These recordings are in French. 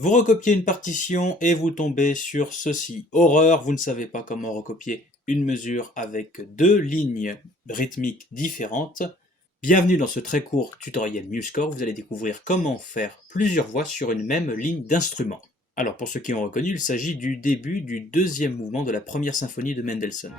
Vous recopiez une partition et vous tombez sur ceci. Horreur, vous ne savez pas comment recopier une mesure avec deux lignes rythmiques différentes. Bienvenue dans ce très court tutoriel MuseScore, vous allez découvrir comment faire plusieurs voix sur une même ligne d'instrument. Alors pour ceux qui ont reconnu, il s'agit du début du deuxième mouvement de la première symphonie de Mendelssohn.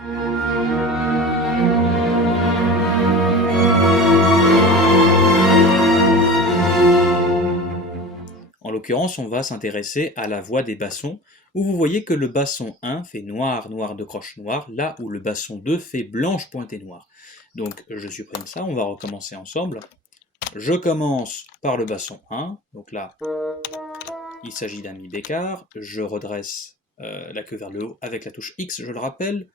En l'occurrence, on va s'intéresser à la voix des bassons, où vous voyez que le basson 1 fait noir, noir de croche noire, là où le basson 2 fait blanche pointée noire. Donc je supprime ça, on va recommencer ensemble. Je commence par le basson 1, donc là, il s'agit d'un mi bécard, je redresse la queue vers le haut avec la touche X, je le rappelle,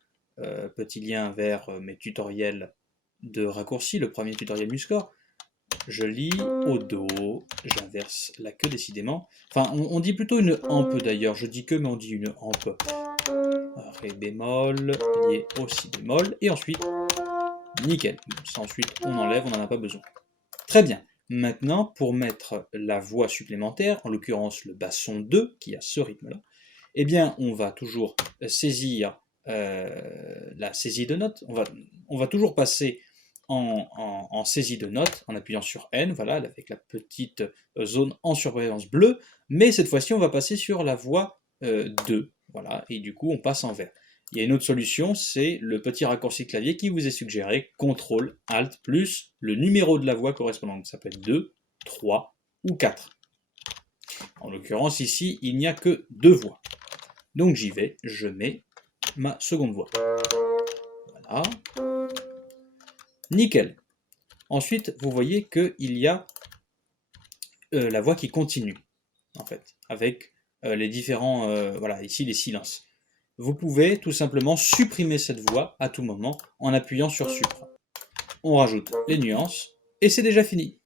petit lien vers mes tutoriels de raccourci, le premier tutoriel MuseScore. Je lis au do, j'inverse la queue décidément. Enfin, on dit plutôt une hampe d'ailleurs, je dis que, mais on dit une hampe. Ré bémol, lié au si bémol, et ensuite, nickel. Ça ensuite, on enlève, on n'en a pas besoin. Très bien. Maintenant, pour mettre la voix supplémentaire, en l'occurrence le basson 2, qui a ce rythme-là, eh bien, on va toujours saisir la saisie de notes. On va toujours passer en saisie de notes, en appuyant sur N, voilà, avec la petite zone en surbrillance bleue, mais cette fois-ci on va passer sur la voix 2, voilà, et du coup on passe en vert. Il y a une autre solution, c'est le petit raccourci clavier qui vous est suggéré, CTRL, ALT, plus le numéro de la voix correspondante, ça peut être 2, 3 ou 4. En l'occurrence ici, il n'y a que deux voix. Donc j'y vais, je mets ma seconde voix. Voilà. Nickel. Ensuite, vous voyez qu'il y a la voix qui continue, en fait, avec les différents, voilà, ici les silences. Vous pouvez tout simplement supprimer cette voix à tout moment en appuyant sur Supra. On rajoute les nuances, et c'est déjà fini.